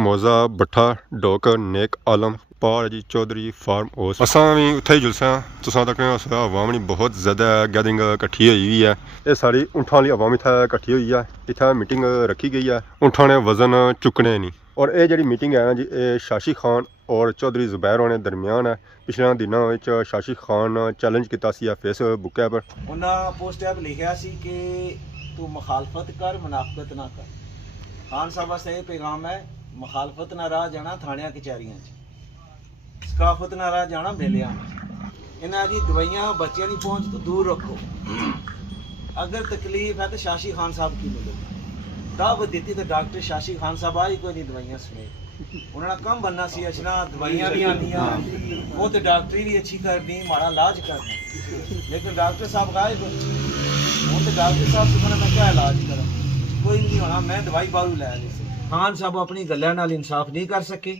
ਮੌਜ਼ਾ ਬੱਠਾ ਡੋਕ ਨੇਕ ਆਲਮ ਪਾਰ ਜੀ ਚੌਧਰੀ ਫਾਰਮ ਹਾਊਸ ਅਸਾਂ ਵੀ ਉੱਥੇ ਹੀ ਜੁਲਸੇ ਹਾਂ। ਤੁਸਾਂ ਤੱਕ ਆਵਾਮ ਬਹੁਤ ਜ਼ਿਆਦਾ ਗੈਦਰਿੰਗ ਇਕੱਠੀ ਹੋਈ हुई है। ये सारी ऊँठां वाली आवाम इत्थै इकट्ठी हुई है। इत्थै मीटिंग रखी गई है। ऊँठां ने वजन चुकने नहीं और ये जी मीटिंग है जी ये शाशी खान और चौधरी जुबैर होने दरमियान है। पिछले दिनों में शाशी खान चैलेंज किया सी फेसबुक पर उन्हें पोस्ट पर लिखा सी कि तू मुखालफत कर मुनाफकत ना कर। खान साहब वास्ते ये पैगाम है मुखालफत ना राह जाना थाणियां कचहरियां सकाफत ना राह जाना मेलियां। इन्हां दी दवाइयां बच्चों की पहुंच तो दूर रखो। अगर तकलीफ है तो शाशी खान साहब की मिलेगी। दावत दी तो डॉक्टर शाशी खान साहब आई कोई नहीं दवाइयां समेत। उन्होंने कम बनना सी अचना दवाइयां भी आनियां वो तो डॉक्टरी भी अच्छी करनी माड़ा इलाज करना। लेकिन डॉक्टर साहब गायब हूँ तो डॉक्टर साहब से मैं क्या इलाज करा कोई नहीं होना। मैं दवाई बारू लै ली सी। खान साहब अपनी गल्लां नाल इंसाफ नहीं कर सके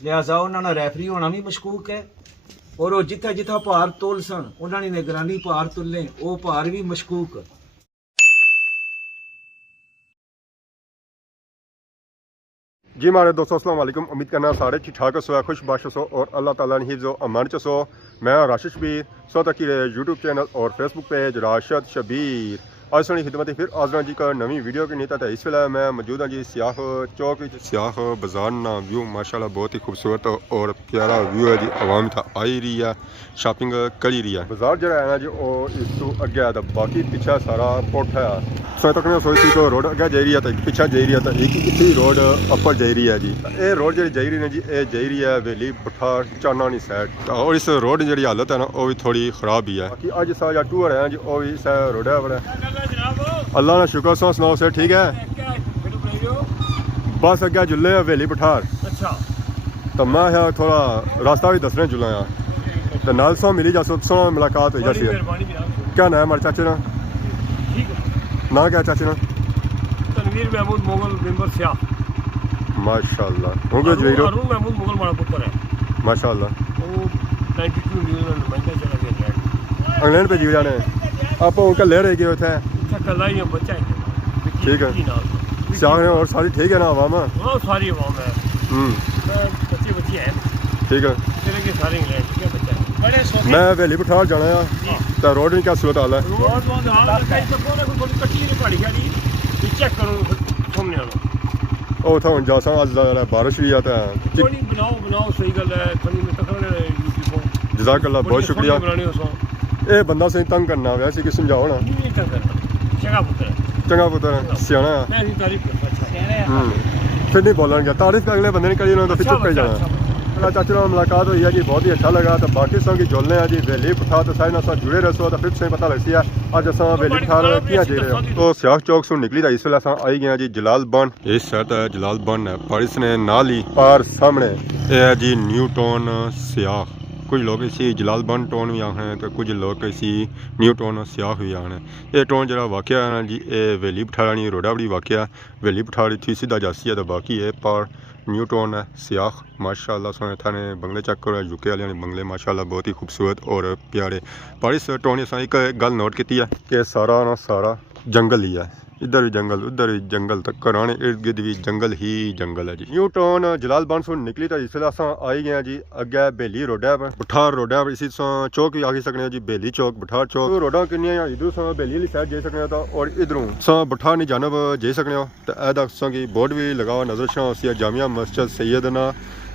लिहाजा उन्होंने रैफरी होना भी मशकूक है और वो जिथे जिथे भार तोल सन उन्होंने निगरानी भार तुले वो भार भी मशकूक। जी हमारे दोस्तों अस्सलाम वालेकुम। उम्मीद करना सारे ठीक ठाक हो खुश बाश हो और अल्लाह ताला ने हिफ्ज़ व अमान च सो। मैं राशिद शबीर सो तक यूट्यूब चैनल और फेसबुक पेज राशिद शबीर आज सोनी खिदमत फिर आजरा जी का नवी वीडियो की नीता था। इस वेला मैं मौजूद हाँ जी सियाह चौक सियाह बाजार ना व्यू माशाल्लाह बहुत ही खूबसूरत और प्यारा व्यू है जी। आवाम था आई रही है शॉपिंग करी रही है। बाजार जो है ना जी वो इस तो अगे है बाकी पीछे सारा पुट है। सो तक सोच सी तो रोड अगे जा रही है तो पीछे जा रही है तो एक इतनी रोड अपर जा रही है जी। ये रोड जी जा रही है जी ये जा रही है वेली बठार चानानी साइड और इस रोड की जी हालत है ना वो भी थोड़ी खराब ही है। बाकी अज सा टूर है जी वो भी इस रोड है बड़ा अल्लाह का शुक्र सो सुनाओ सर ठीक है। बस अगे जुले हवेली पठार अच्छा तो मैं थोड़ा रास्ता भी दसने जुला तो नाल सो मिली जा सोना मुलाकात हुई जासी। क्या नाम है हमारे चाचे ना ना क्या चाचे ना तनवीर महमूद मुगल मेंबर सियाह माशाल्लाह हो गए जवीरो अरुण महमूद मुगल बड़ा पुत्र है माशाल्लाह वो 92 न्यूजीलैंड में चला गया इंग्लैंड पे जीव जाने आप उनका ले रहे गए थे कल ही बच्चा है ठीक है सियाह और सारी ठीक है ना आवाम हाँ सारी आवाम है बच्चे बच्चे हैं ठीक है चले गए सारे इंग्लैंड ठीक है बच्चा मैं हवेली पठार जाना है तो रोड में क्या सूरत हाल है रोड बहुत हाल है तो कोने को थोड़ी कच्ची नहीं पड़ी गाड़ी चेक करो सामने वाला ਉਹ ਤਾਂ ਹੁਣ ਜਾਸਾਂ ਅੱਜ ਦਾ ਬਾਰਿਸ਼ ਵੀ ਆ ਤਾਂ कोई नहीं बनाओ सही गल है थोड़ी में तकड़े यूट्यूब ਜਜ਼ਾਕ ਅੱਲਾ ਬਹੁਤ ਸ਼ੁਕਰੀਆ। बनानी हो सो ਇਹ ਬੰਦਾ ਸਹੀ ਤੰਗ ਕਰਨਾ ਹੋਇਆ ਸੀ ਕਿ ਸਮਝਾਓ ਨਾ नहीं करना जगह पुत्र है ਚੰਗਾ ਪੁੱਤਰ ਸਿਆਣਾ ਆ मैं भी तारीफ करता ਫਿਰ ਨਹੀਂ ਬੋਲਣਗੇ ਤਾਰੀਫ ਅਗਲੇ ਬੰਦੇ ਨੇ ਕਰੀ ਉਹਨਾਂ ਤੋਂ ਫਿਰ ਚੁੱਪ ਕਰ ਜਾਣਾ। मेरा चाचा ਨਾਲ मुलाकात हुई है जी बहुत ही अच्छा लगा तो बाकी सौ की जुलने हैं जी वेली पठार तो सारे नाल जुड़े रहो तो फिर से पता लगती है अज अस वेली पठार किया जी रहे हो। तो सियाह चौक से निकली था इस वेले अस आई गए जी जलाल बन इस साइड है जलाल बन है पर इसने नाल ही पार सामने ये है जी न्यू टाउन सियाह। कुछ लोग इसी जलाल बन टाउन भी आखने तो कुछ लोग इसी न्यू टाउन सियाह भी आखने। ये टाउन जरा वाकया है ना जी ये वेली पठार रोड़ा बड़ी वाकया वेली पठार इतनी सीधा जासी है तो बाकी है पर न्यू टाउन है सियाह माशाल्लाह सोने थाने बंगले चेक करो यूके वाले ने बंगले माशाल्लाह बहुत ही खूबसूरत और प्यारे। पर इस टाउन ने एक गल नोट की है कि सारा ना सारा जंगल ही है इधर भी जंगल उधर भी जंगल तक कराने इर्द गिर्द भी जंगल ही जंगल है जी। न्यू टाउन जलाल बन से निकली तो इस वेले आई गए जी अगे बेली रोडा पर बठार रोडा पर इसी चौक भी आखी सकने जी बेली चौक बठार चौक रोडा किनिया इधरों बेली वाली साइड जाई सकने तो और इधरों बठार नी जानब जाई सकने हो तो ऐसा की बोर्ड भी लगा हुआ नजर छा जामिया मस्जिद सैयदना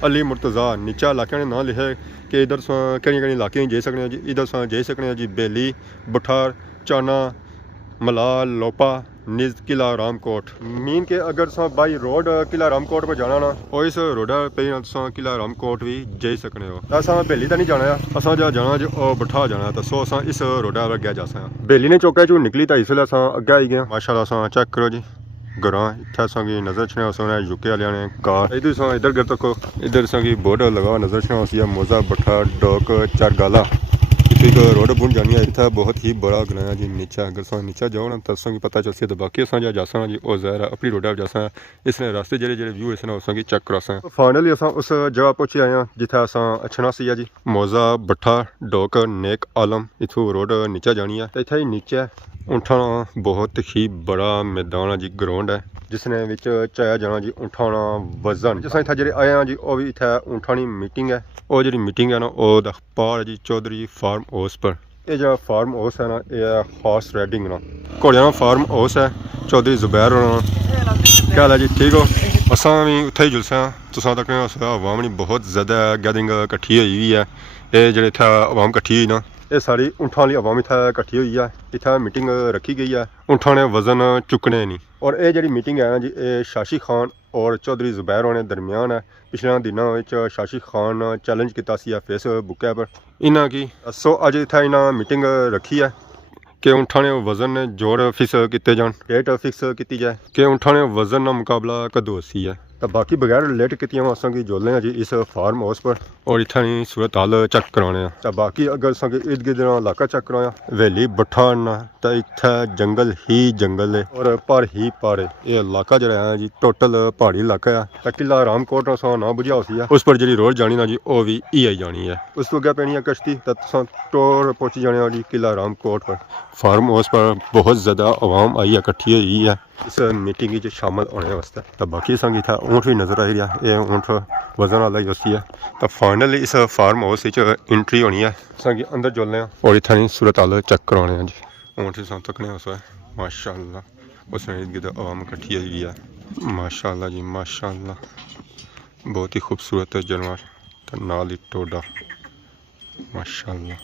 अली मुर्तज़ा नीचा इलाके ने नाम लिखे कि इधर कहीं इलाके जाई सकने जी इधर जाई सकने जी बेली बठार चाना मलाल लोपा निज किला रामकोट मीन के अगर बाई रोड किला रामकोट पर जाना ना और इस रोड पे किला रामकोट भी जाई सकने हो। असा बेली तो नहीं जाना असा जहाँ जाना जो बठा जाना तो सो असा इस रोड पर अगे जा सकते बेली ने चौके चू निकली तो इस वेले अस अगे आई गए माशाल्लाह अस चेक करो जी ग्रां इतना असा नजर छने उसने यूके वाले ने कार इधर गिर तक इधर असा बोर्ड लगा नजर छने मौजा बठा डोक चरगाला एक रोड बुन जानी है इतना बहुत ही बड़ा गनाया जी नीचा अगर सो नीचा जाओ ना तसों की पता चलसी तो बाकी असा जा जासा जी और ज़ाहिर है अपनी रोड जासा इसने रास्ते जेडे जेडे व्यू इसने उसों की चेक करासा फाइनली असा उस जगह पहुंचे आए हैं जिथे असा अच्छना सी जी मौजा भट्ठा डोक नेक आलम इथों रोड नीचा जानी है इतना ही नीचे ऊँठा बहुत ही बड़ा मैदान है जी ग्राउंड है जिसने विच चाया जाना जी ऊँठाना वजन जिस इतना जे आए हैं जी वह भी इतना ऊँठानी मीटिंग है और जी मीटिंग है ना वो पार जी चौधरी फार्म हाउस पर ये जो फार्म हाउस है ना ये हॉर्स राइडिंग ना घोड़िया फार्म हाउस है चौधरी जुबैर होना क्या हाल है जी ठीक हो असा भी उत्थे ही जुलसे तुसा तक अवाम नहीं बहुत ज़्यादा गैदरिंग कट्ठी हुई है ये जो इतना अवाम कट्ठी हुई ना ये सारी ऊँठा वाली अवाम इतना कट्ठी हुई है इतना मीटिंग रखी गई है ऊँठा ने वजन चुकने नहीं और ये जी मीटिंग है ना जी ये शाशी खान और चौधरी जुबैर होने दरमियान है पिछले दिनों शाशी खान चैलेंज किया फेसबुक पर इन्हों की सो अज इतना इन्हें मीटिंग रखी है कि ऊँठा ने वजन जोड़ फिक्स किए जान डेट फिक्स की जाए कि ऊँठा ने वजन का मुकाबला कदों सी है तो बाकी बगैर रिलेट की असा की जोलने हैं जी इस फार्म हाउस पर और इतनी सूरत हाल चेक कराने तो बाकी अगर असा इर्द गिर्द इलाका चेक कराया हवेली भट्ठा तो इतना जंगल ही जंगल है और पर ही पर ये इलाका जो है जी टोटल पहाड़ी इलाका है तो किला रामकोट असा ना बुझा उसी है उस पर जी रोड जानी ना जी वह भी आई जानी है उस तो अगर पैनी है कश्ती तो टोर पहुंची जाने जी किला रामकोट पर फार्म हाउस पर बहुत ज़्यादा आवाम आई है कट्ठी हुई है इस मीटिंग शामिल होने वास्ते तो बाकी संगी था ऊँट भी नज़र आई रहा ये ऊँट वजन वाला ही उसी है तो फाइनली इस फार्म हाउस एंट्री होनी है संगी अंदर जुलने और इतनी सूरत हाल चेक करवाने जी ऊँट ही तकने उस माशाअल्लाह उसने इर्द गिर्द आवाम कट्ठी हुई है माशाअल्लाह जी माशाअल्लाह बहुत ही खूबसूरत जानवर तो नाल ही टोडा माशाअल्लाह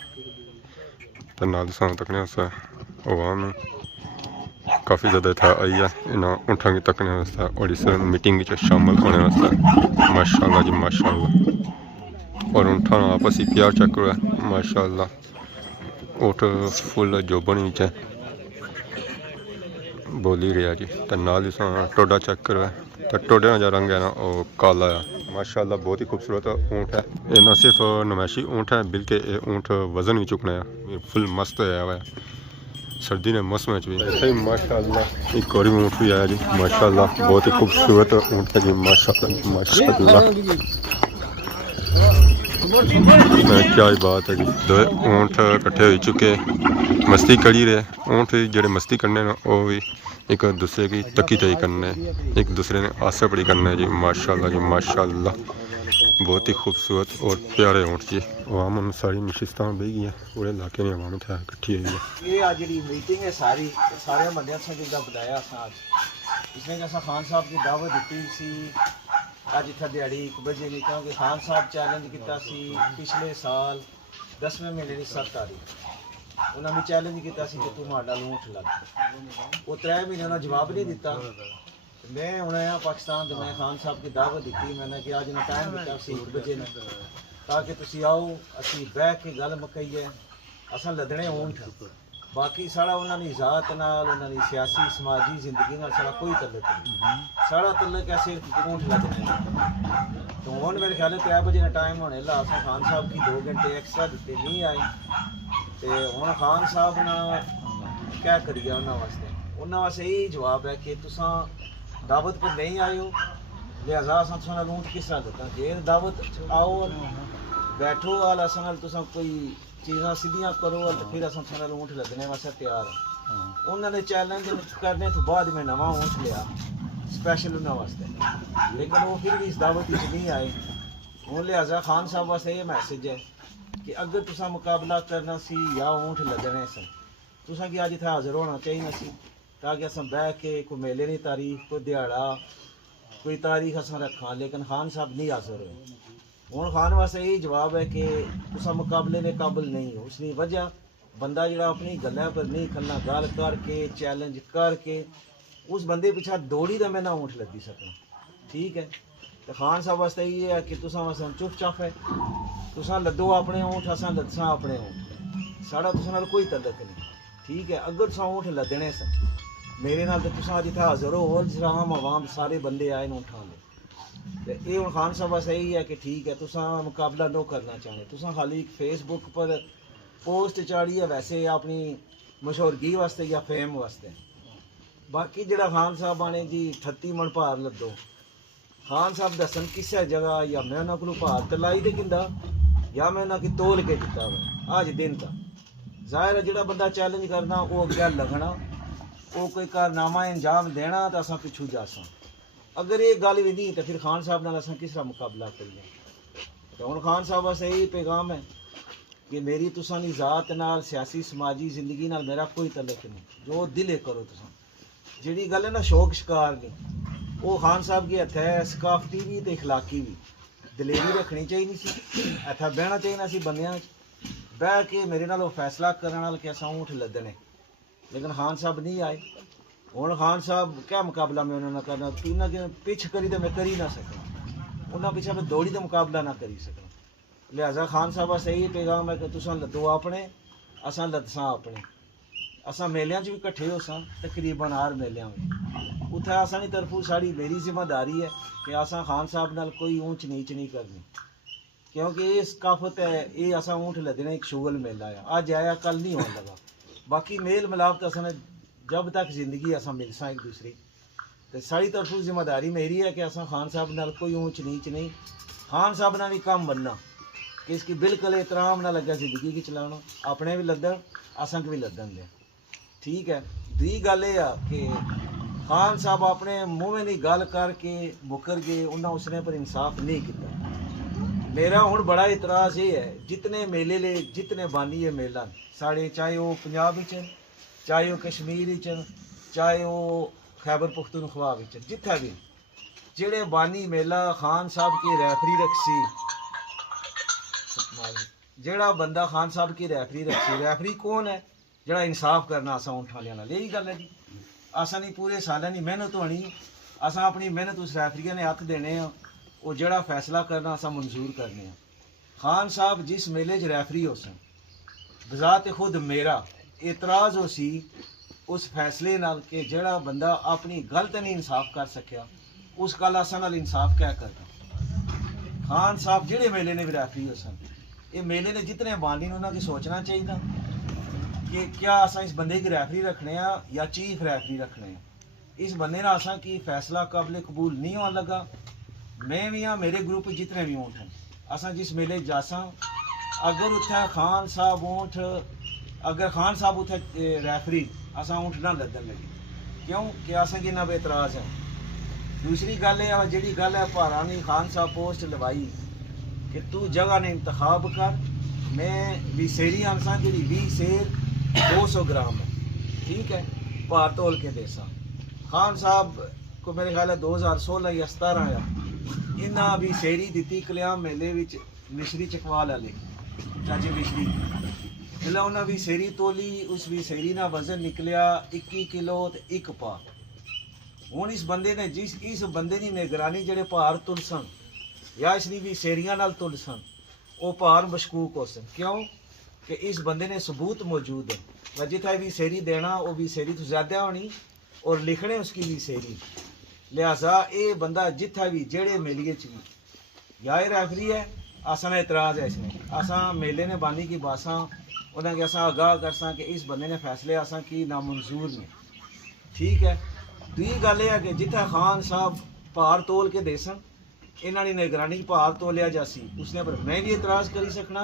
तो नाल तकने उस आवाम काफ़ी ज़्यादा था आई है इन्होंने ऊँठा की तकने वास्ते और इस मीटिंग शामिल होने वास्ते माशाअल्लाह जी माशाअल्लाह और ऊँठा आपस ही प्यार चेक करो माशाअल्लाह ऊँट फुल जोबन है बोली रहा जी तो नाल टोडा चेक करो तो टोडे का जो रंग है ना वो काला है माशाअल्लाह बहुत ही खूबसूरत ऊँट है ये ना सिर्फ नमैशी ऊँट है बल्कि ये ऊँट वजन भी चुकना है फुल मस्त है हुआ है सर्दी ने मौसम भी ऐसे ही माशाअल्लाह एक और ऊँट भी आया जी माशाअल्लाह बहुत ही खूबसूरत ऊँट है जी माशाअल्लाह माशाअल्लाह क्या ही बात है जी दो ऊँट इकट्ठे हो चुके मस्ती करी रहे ऊँट जेडे मस्ती करने ना वो भी एक दूसरे की तकी तई करने एक दूसरे ने आसा पड़ी करना है जी माशाअल्लाह बहुत ही खूबसूरत और प्यारे ऊँट जी अवाम सारी नशिस्तां बह गई हैं पूरे इलाके में अवाम इकट्ठी हुई है ये आज जी मीटिंग है सारे बंदे जिदा बुलाया इसने जैसा खान साहब की दावत दी सी अज इतना दिहाड़ी 1 बजे नहीं क्योंकि खान साहब चैलेंज किया पिछले साल 10वें महीने की 7 तारीख उन्होंने चैलेंज किया कि तू माड़ा ऊँट लग वो 3 महीने उन्होंने जवाब नहीं दिता मैं हूँ आया पाकिस्तान तो मैं खान साहब की दावत दी मैंने कि अज ने टाइम दिता 1 बजे ने ताकि तुम आओ असी बह के गल मुकाईए असा लदने ऊँट बाकी साड़ा उन्होंने ज़ात नाल उन्होंने सियासी समाजी जिंदगी नाल साड़ा कोई तल्लक नहीं साड़ा तल्लक है सिर्फ ऊँट लदने तो हूँ मेरे ख्याल 3 बजे का टाइम होने ला असा खान साहब की 2 घंटे एक्स्ट्रा दिते नहीं आए तो हूँ खान साहब ना क्या करिए उन्होंने वास्ते यही जवाब है कि तुसा दावत पर नहीं आयो लिहाजा असा तुसा ऊँट किस तरह देता जे दावत आओ बैठो वाल असा तुसा कोई चीज़ा सीधियाँ करो तो फिर अस ऊँट लगने वास्ते तैयार है उन्होंने चैलेंज करने तो बाद में नवा ऊँट लिया स्पैशल उन्होंने वास्ते लेकिन वो फिर भी इस दावत नहीं आए हूँ लिहाजा खान साहब वास्ते ये मैसेज है कि अगर तुसा मुकाबला करना सी या ऊँट लगने सन तुसा कि अज इतना हाजिर होना चाहिए सी ताकि अस बह के कोई मेले की तारीख कोई दिहाड़ा कोई तारीख अस रखा लेकिन खान साहब नहीं हाजिर हुए हूँ खान वास्ते यही जवाब है कि तुसा मुकाबले के काबिल नहीं हो उसकी वजह बंदा जो अपनी गल्ला पर नहीं खलना गल करके चैलेंज करके उस बंदे पिछा दौड़ी तो मैं ना ऊँट लगी सकना ठीक है तो खान साहब वास्ते ये है कि तुसा वास्ते चुप चाप है तुसा लदो अपने ऊँट असा लदसा अपने ऊँट साड़ा तुसा नाल कोई तल्लक नहीं ठीक है अगर तुसा ऊँट लदने सन मेरे नाल तो तुसा अज इत्थे हाजिर हो और आम आवाम सारे बंदे आए ऊँठा ले तो ये खान साहब वास्ते यही है कि ठीक है तुसा मुकाबला नो करना चाहते तुसा खाली फेसबुक पर ਪੋਸਟ ਚਾੜੀ ਹੈ ਵੈਸੇ ਆਪਣੀ ਮਸ਼ਹੂਰਗੀ ਵਾਸਤੇ ਜਾਂ ਫੇਮ ਵਾਸਤੇ। ਬਾਕੀ ਜਿਹੜਾ ਖਾਨ ਸਾਹਿਬਾਂ ਨੇ ਜੀ 38 ਮਣ ਭਾਰ ਲੱਦੋ, ਖਾਨ ਸਾਹਿਬ ਦੱਸਣ ਕਿਸੇ ਜਗ੍ਹਾ ਜਾਂ ਮੈਂ ਉਹਨਾਂ ਕੋਲੋਂ ਭਾਰ ਤਲਾਈ ਤੇ ਕਿੰਦਾ ਜਾਂ ਮੈਂ ਉਹਨਾਂ ਕੀ ਤੋਲ ਕੇ ਦਿੱਤਾ ਵਾ ਅੱਜ ਦਿਨ ਤੱਕ। ਜ਼ਾਹਿਰ ਹੈ ਜਿਹੜਾ ਬੰਦਾ ਚੈਲੰਜ ਕਰਨਾ ਉਹ ਅੱਗੇ ਲੱਗਣਾ, ਉਹ ਕੋਈ ਕਾਰਨਾਮਾ ਅੰਜਾਮ ਦੇਣਾ ਤਾਂ ਅਸਾਂ ਪਿੱਛੂ ਜਾਸਾਂ। ਅਗਰ ਇਹ ਗੱਲ ਵੀ ਨਹੀਂ ਤਾਂ ਫਿਰ ਖਾਨ ਸਾਹਿਬ ਨਾਲ ਅਸਾਂ ਕਿਸ ਤਰ੍ਹਾਂ ਮੁਕਾਬਲਾ ਕਰੀਏ। ਤਾਂ ਹੁਣ ਖਾਨ ਸਾਹਿਬ ਵਾਸਤੇ ਇਹ ਪੈਗਾਮ ਹੈ ਕਿ ਮੇਰੀ ਤੁਸਾਂ ਦੀ ਜ਼ਾਤ ਨਾਲ ਸਿਆਸੀ ਸਮਾਜੀ ਜ਼ਿੰਦਗੀ ਨਾਲ ਮੇਰਾ ਕੋਈ ਤਲਕ ਨਹੀਂ, ਜੋ ਦਿਲੇ ਕਰੋ ਤੁਸਾਂ। ਜਿਹੜੀ ਗੱਲ ਹੈ ਨਾ ਸ਼ੌਕ ਸ਼ਿਕਾਰ ਦੀ, ਉਹ ਖਾਨ ਸਾਹਿਬ ਦੇ ਹੱਥ ਹੈ, ਸਕਾਫਤੀ ਵੀ ਤੇ ਇਖਲਾਕੀ ਵੀ। ਦਲੇਰੀ ਰੱਖਣੀ ਚਾਹੀਦੀ ਸੀ, ਇੱਥੇ ਬਹਿਣਾ ਚਾਹੀਦਾ ਸੀ ਬੰਦਿਆਂ 'ਚ ਬਹਿ ਕੇ ਮੇਰੇ ਨਾਲ ਉਹ ਫੈਸਲਾ ਕਰਨ ਨਾਲ ਕਿ ਅਸਾਂ ਊਂਠ ਲੱਦਣੇ। ਲੇਕਿਨ ਖਾਨ ਸਾਹਿਬ ਨਹੀਂ ਆਏ। ਹੁਣ ਖਾਨ ਸਾਹਿਬ ਕਿਆ ਮੁਕਾਬਲਾ ਮੈਂ ਉਹਨਾਂ ਨਾਲ ਕਰਨਾ, ਉਹਨਾਂ ਕੇ ਪਿੱਛ ਕਰੀ ਤਾਂ ਮੈਂ ਕਰੀ ਨਾ ਸਕਣਾ, ਉਹਨਾਂ ਪਿੱਛੇ ਮੈਂ ਦੌੜੀ ਦਾ ਮੁਕਾਬਲਾ ਨਾ ਕਰੀ ਸਕਣਾ। ਲਿਹਾਜ਼ਾ ਖਾਨ ਸਾਹਿਬ ਦਾ ਸਹੀ ਪੈਗਾਮ ਹੈ ਕਿ ਤੁਸੀਂ ਲੱਦੋ ਆਪਣੇ, ਅਸਾਂ ਲੱਦਸਾਂ ਆਪਣੇ। ਅਸਾਂ ਮੇਲਿਆਂ 'ਚ ਵੀ ਇਕੱਠੇ ਹੋ ਸਾਂ, ਤਕਰੀਬਨ ਹਰ ਮੇਲਿਆਂ ਵਿੱਚ। ਉੱਥੇ ਅਸਾਂ ਦੀ ਤਰਫੋਂ ਸਾਡੀ ਮੇਰੀ ਜ਼ਿੰਮੇਦਾਰੀ ਹੈ ਕਿ ਅਸਾਂ ਖਾਨ ਸਾਹਿਬ ਨਾਲ ਕੋਈ ਊਂਚ ਨੀਚ ਨਹੀਂ ਕਰਨੀ, ਕਿਉਂਕਿ ਇਹ ਸਕਾਫਤ ਹੈ, ਇਹ ਅਸਾਂ ਊਂਠ ਲੱਦਣੇ ਇੱਕ ਸ਼ੁਗਲ ਮੇਲਾ ਆ। ਅੱਜ ਆਇਆ ਕੱਲ ਨਹੀਂ ਹੋਣ ਲੱਗਾ। ਬਾਕੀ ਮੇਲ ਮਿਲਾਪ ਤਾਂ ਅਸਾਂ जब तक जिंदगी असा मिल सा एक दूसरी, तो सारी तरफों जिम्मेदारी मेरी है कि असा खान साहब नाल कोई ऊंच नीच नहीं, खान साहब नाल भी कम बनना कि इसकी बिल्कुल एहतराम ना लगे जिंदगी की चलाना, अपने भी लदन असा भी लदन दे। ठीक है। दूई गल ये कि खान साहब अपने मुँह नहीं गल करके मुकर गए, उन्हें उसने पर इंसाफ नहीं किया। मेरा हुण बड़ा इतराज़ ये है, जितने मेले ले जितने बानी ये मेला साढ़े, चाहे वो पंजाब विच, चाहे वो कश्मीर च, चाहे वो खैबर पख्तूनख्वा विच, जिथे भी जेड़े बानी मेला खान साहब की रैफरी रखसी, जेड़ा बंदा खान साहब की रैफरी रखसी, रैफरी कौन है? जेड़ा इंसाफ करना असा ऊँठ वालियां नाल। यही गल है जी। असा नहीं पूरे साल की मेहनत होनी, असा अपनी मेहनत उस रैफरी ने हक देने, वो जेड़ा फैसला करना असा मंजूर करने। खान साहब जिस मेले च रैफरी हो सन, बजात खुद मेरा इतराज़ हो सी उस फैसले नाल कि जेड़ा बंदा अपनी गलत नहीं इंसाफ कर सकिया, उस गल असा नाल इंसाफ क्या करना। खान साहब जेड़े मेले ने भी रैफरी हो सन, ये मेले ने जितने बानी ने उन्होंने सोचना चाहिए कि क्या असा इस बंदे की रैफरी रखने या चीफ रैफरी रखने। इस बंदे ना असा की फैसला काबिल कबूल नहीं होने लगा। मैं भी हाँ, मेरे ग्रुप जितने भी ऊँट हैं, असा जिस मेले जासा अगर उत्थे खान साहब ऊँट, अगर खान साहब उथे रैफरी असा ऊँट ना लदन लगे, क्यों कि असा कि ना बेतराज़ है। दूसरी गल है जी गल है भारानी खान साहब पोस्ट लवाई कि तू जगह ने इंतखाब कर, मैं भी सेरी आनसा जी 20 सेर 200 ग्राम है, ठीक है, भार तोल के देसा। खान साहब को मेरे ख्याल है 2016 या 17 आया, इन्हें भी सेरी दी कल्याण मेले विच मिश्री चकवाल वाले चाची मिश्री, जिला उन्हें भी सेरी तोली, उस भी सेरी ना वजन निकलिया 21 किलो ते 1 पा। हुण इस बंदे ने इस बंदे की निगरानी जेडे भार तुल सन या इसकी भी सेरियां नाल तुल सन, वो भार मशकूक हो सन। क्यों कि इस बंदे ने सबूत मौजूद है, जिथे भी सेरी देना वो भी सेरी तो ज़्यादा होनी और लिखने उसकी भी सेरी। लिहाजा ये बंदा जिथे भी जेड़े मेलिए च भी या रैफरी है, असा ने इतराज़ है इसमें, असा मेले ने बानी की बासा उन्हें असा आगाह करसा कि इस बंदे ने फैसले असा की नामंजूर ने। ठीक है। दूई गल है कि जिथे खान साहब भार तोल के दे सन, इन्हों की निगरानी भार तोलिया जासी, उसने पर मैं भी इतराज़ करी सकना,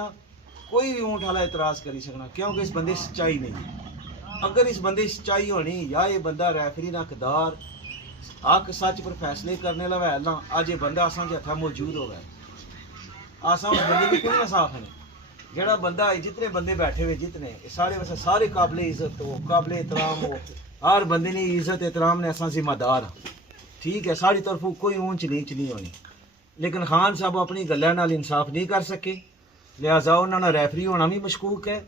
कोई भी ऊँट वाला इतराज़ करी सकना, क्योंकि इस बंदे सच्चाई नहीं। अगर इस बंदे सच्चाई होनी या ये बंदा रैफरी ना कदार हक सच पर फैसले करने लगा ना, अज ये बंदा असा के हथा मौजूद हो गया, असा उस बंदे की कोई इंसाफ नहीं। जेड़ा बंदा जितने बंदे बैठे हुए जितने सारे वैसे सारे काबिल इज्जत हो, काबिल एहतराम हो, हर बंदे ने इज्जत एहतराम ने असा जिम्मेदार हाँ। ठीक है। सारी तरफों कोई ऊँच नीच नहीं होनी, लेकिन खान साहब अपनी गल्लां नाल इंसाफ नहीं कर सके, लिहाजा उन्होंने रैफरी होना भी मशकूक है,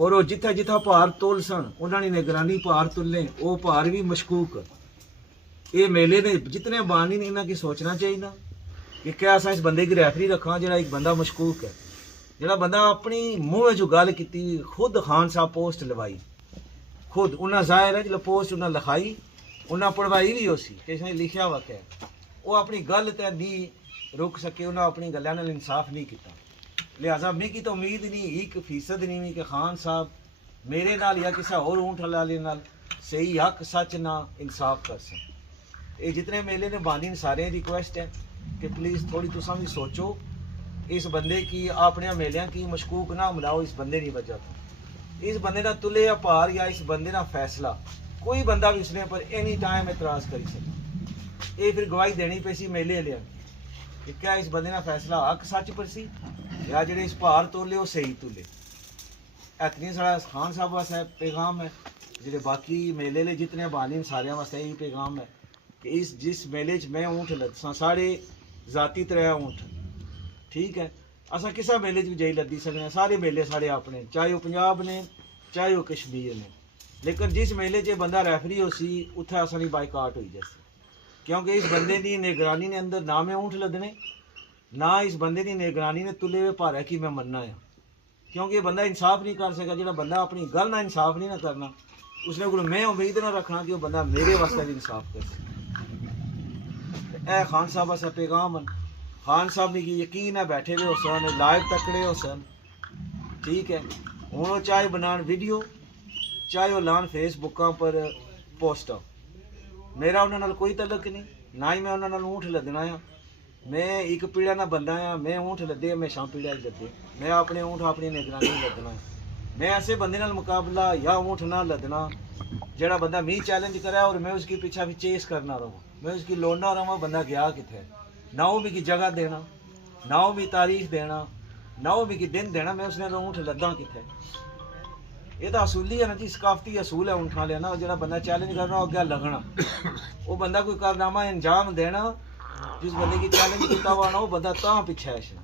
और वो जिथे जिथे भार तोल सन उन्होंने निगरानी भार तुले, वो भार भी मशकूक। ये मेले ने जितने बानी ने इन्हों की सोचना चाहिए कि क्या असा इस बंदे की रैफरी रखा जो एक बंदा मशकूक है, जो बंदा अपनी मुँह जो गल की खुद खान साहब पोस्ट लवाई, खुद उन्हें जाहिर है जो पोस्ट उन्हें लिखाई, उन्हें पढ़वाई भी उसी इसने लिखा वा क्या वो अपनी गल तो नहीं रुक सके, उन्हें अपनी गलों इंसाफ नहीं किया। लिहाजा मिगी तो उम्मीद नहीं 1% नहीं हुई कि खान साहब मेरे नाल या किसी और ऊँट वाले नाल सही हक सच ना इंसाफ कर सकते। ये जितने मेले ने बानी ने सारे रिक्वेस्ट है कि प्लीज़ थोड़ी तुसा भी सोचो, इस बंदे की अपने मेलियां की मशकूक ना मिलाओ इस बंदे नहीं वजह तो। इस बंदे का तुले या पार या इस बंदे का फैसला कोई बंदा भी उसने पर एनी टाइम एतराज़ करी सकता। ये फिर गवाही देनी पे सी मेले लिया कि क्या इस बंदे का फैसला हक सच पर सी या जेडे इस भार तोले वो सही तोले। इतनी सारा खान साहब वास्ते पैगाम है, जेडे बाकी मेले ले जितने बानी सारे वास्ते यही पैगाम है कि इस जिस मेले च मैं ऊँट लदसा साढ़े जाती तरह ऊँट ठीक है, असा किसा मेले च भी जाई लद्दी सकने, सारे मेले साढ़े अपने, चाहे वो पंजाब ने चाहे वो कश्मीर ने। लेकिन जिस मेले च बंदा रैफरी हो सी उत्थे असा नहीं बाइकाट हुई जैसे, क्योंकि इस बंदे की निगरानी ने अंदर ना मैं ऊँट लदने ना इस बंदे की निगरानी ने तुले हुए भार है कि मैं मनना है, क्योंकि ये बंदा इंसाफ नहीं कर सका। जो बंदा अपनी गल ना इंसाफ नहीं ना करना उसने को मैं उम्मीद ना रखना कि वो बंदा मेरे वास्ते भी इंसाफ कर सके। ए खान साहब वास्ते पैगाम है, खान साहब ने की यकीन है बैठे हुए हो सन लाइव तकड़े हो सन ठीक है। हूँ वो चाहे बनान वीडियो चाहे वो लान फेसबुक पर पोस्टा, मेरा उन्होंने कोई तलक नहीं, ना ही मैं उन्होंने ऊँट लदना आ। मैं एक पीड़ा ना बंदा आ, मैं ऊँट लदे हमेशा पीड़ा लदे, मैं अपने ऊँट अपनी निगरानी लदना है। मैं ऐसे बंदे नाल मुकाबला या ऊँट ना लदना जड़ा बंदा मी चैलेंज करे और मैं उसके पीछा भी चेस करना रहूँ, मैं उसकी लोना रहा बंदा गया कितने, ना वो भी जगह देना ना वो भी तारीख देना ना वो भी दिन देना, मैं उसने ऊँट लदा कितने। ये तो असूली है ना जी, सकाफती असूल है ऊँट वाले ना, जो बंदा चैलेंज करना अगे लगना, वो बंदा कोई कारनामा अंजाम देना जिस बंदे की चैलेंज किया हुआ ना वो बंदा तां पिछे है।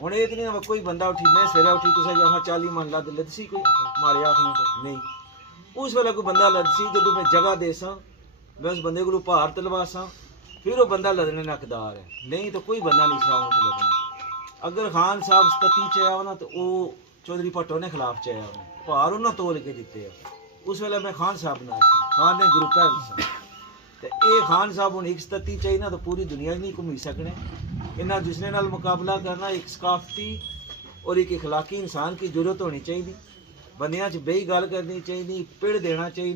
हूँ ये तो नहीं कोई बंदा उठी मैं सवेरे उठी किसी जगह 40 मन लद लदसी कोई मारे आखने तो नहीं, उस वेले कोई बंदा लदसी जो मैं जगह दे सा मैं उस बंदे को भार तलवा सा फिर वो बंदा लदने का हकदार है, नहीं तो कोई बंदा नहीं सा ऊँट लदना। अगर खान साहब सती चाहे ना तो वो चौधरी भट्टो ने खिलाफ चाहे भार उन्हें तोल के दिते, उस वेले मैं खान साहब ना खान ने ग्रुप है तो ये खान साहब हूँ एक सती चाहिए ना तो पूरी दुनिया ही नहीं घूमी सकने। इन्हें दूसरे नाल मुकाबला करना एक सकाफती और एक इखलाकी इंसान की जरूरत होनी चाहिए, बंदियां च बेही गल करनी चाहिए, पिड़ देना चाहिए,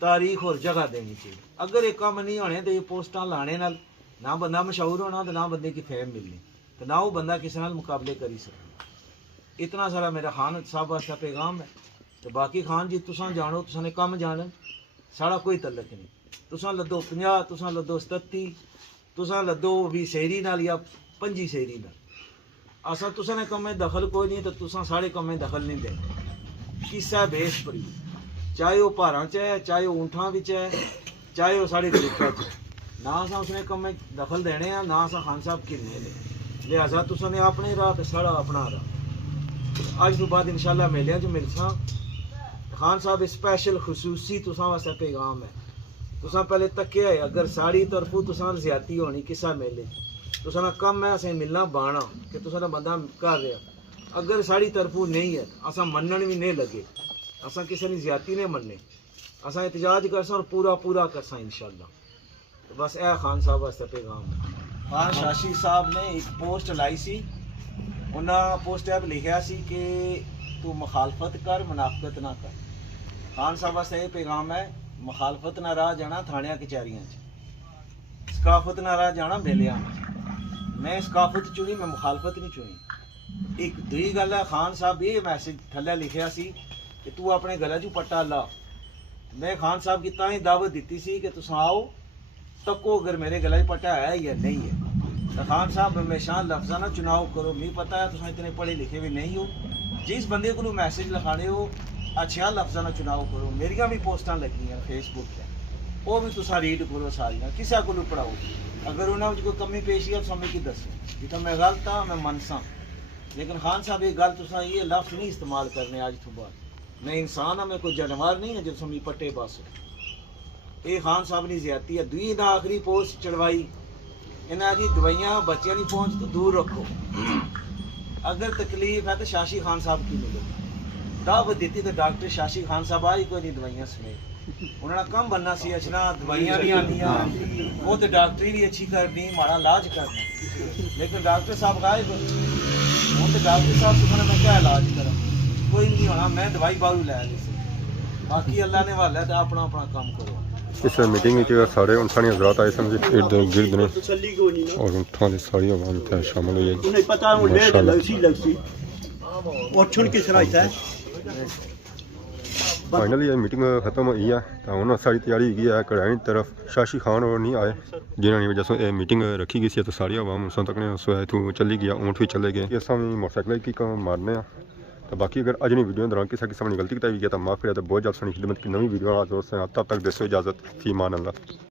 तारीख और जगह देनी चाहिए। अगर ये कम नहीं होने तो ये पोस्टा लाने नाल ना बंदा मशहूर होना तो ना बंदे की फेम मिलनी तो ना वो बंदा किसी नाल मुकाबले करी सकता। इतना सारा मेरा खान साहब वास्ते पैगाम है। तो बाकी खान जी तुसां जानो तुसां कम जान साड़ा कोई तलक नहीं, तुसां लदो 50 तुसां लदो 37 तुसां लदो भी शेरी नाल या 25 शेरी नाल, असा तुसां ने कम्मे दखल कोई नहीं तो तुसां साढ़े कम्मे दखल नहीं देना किसा बेस पर, चाहे वो भारां च है चाहे वो ऊँठां विच है चाहे वो साढ़े ग्रुपां च, ना असा उसने कम्मे दखल देने आ ना असा खान साहब किन्ने ने। लिहाजा तुसां ने अपने राह ते साड़ा अपना राह। अज तो बाद इंशाल्लाह मेलियां च मिलसां। खान साहब स्पैशल खसूसी तुसां वास्ते पैगाम है, तुसां पहले तक्के है अगर साड़ी तरफों तुसां ज्यादती होनी किसा मेले तुसां ना कम है असें मिलना बाना कि तुसां दा बंदा कर रहा, अगर साड़ी तरफों नहीं है असा मनन भी नहीं लगे, असा किसी ने ज्यादती नहीं मनने, असा एहतजाज करसा और पूरा पूरा करसा इंशाल्लाह। तो बस ए खान साहब वास्ते पैगाम है। खान शाशी साहब ने एक पोस्ट लाई सी, उन्हें पोस्ट पर लिखा सी कि तू मुखालफत कर मुनाफकत ना कर। खान साहब वास्ते ये पैगाम है, मुखालफत ना राह जाना थाणियां कचहरियां च, सकाफत ना राह जाना मेलियां में। मैं सकाफत चुनी मैं मुखालफत नहीं चुनी। एक दूई गल है खान साहब ये मैसेज थल्ले लिखिया सी कि तू अपने गले चू पट्टा ला। मैं खान साहब की तां ही दावत दी सी कि तुस आओ तको अगर मेरे गले च पट्टा है या नहीं है। तो खान साहब हमेशा लफ्जा ना चुनाव करो, मी पता है तुम इतने पढ़े लिखे भी नहीं हो, जिस बंदे को मैसेज लिखाने हो अच्छा लफ्जा ना चुनाव करो। मेरिया भी पोस्टा लगी फेसबुक पर, वो भी तुसा रीड करो सारिया, किसा को पढ़ाओ। अगर उन्होंने कोई कमी पेशी है तो हमें की दसो, जितना मैं गलत हाँ मैं मनसा। लेकिन खान साहब ये गल तुसा ये लफ्ज नहीं इस्तेमाल करने आज तो बाद। मैं इंसान हाँ, मैं कोई जानवर नहीं है जो समी पट्टे बस। ये खान साहब ने ज्यादती है। दुई ना आखिरी पोस्ट चढ़वाई इन्हें जी दवाइयाँ बच्चों की पहुँच तो दूर रखो, अगर तकलीफ है तो शाशी खान साहब की मिले। दावत दी तो डॉक्टर शाशी खान साहब आई कोई नहीं दवाइयाँ समेत, उन्होंने कम बनना सी अच्छा दवाइयाँ भी आदियाँ वो तो डॉक्टरी भी अच्छी करनी माड़ा इलाज करना, लेकिन डॉक्टर साहब गाए हूँ तो डॉक्टर साहब से मैं क्या इलाज करा, कोई नहीं होना, मैं दवाई बाहू लै ली सी, बाकी अल्लाह ने वाला है तो अपना अपना काम करो। इस मीटिंग में सारे इंसानी हजरात आए सन इर्द गिर्द ने और उठां की सारी आवाम इत्थे शामिल हुई है। उन्हें पता हूं ले लगसी और छुन के सराय है। फाइनली ये मीटिंग खत्म हुई है तो हुण सारी तैयारी हैगी है कड़ाई तरफ। शाशी खान और नहीं आए जिन्होंने वजह से ये मीटिंग रखी गई सी तो सारी आवाम उस तक ने उस इतों चली गया, ऊँट भी चले गए। असां भी मोटरसाइकिल की मारने तो बाकी अगर अज नहीं वीडियो दौरान किसी किस्म की गलती बताई गई तो माफ़ करें तो बहुत जल्द सारी खिदमत की नवी वीडियो हाज़िर हों। तब तक देसो इजाज़त, फी मान अल्लाह।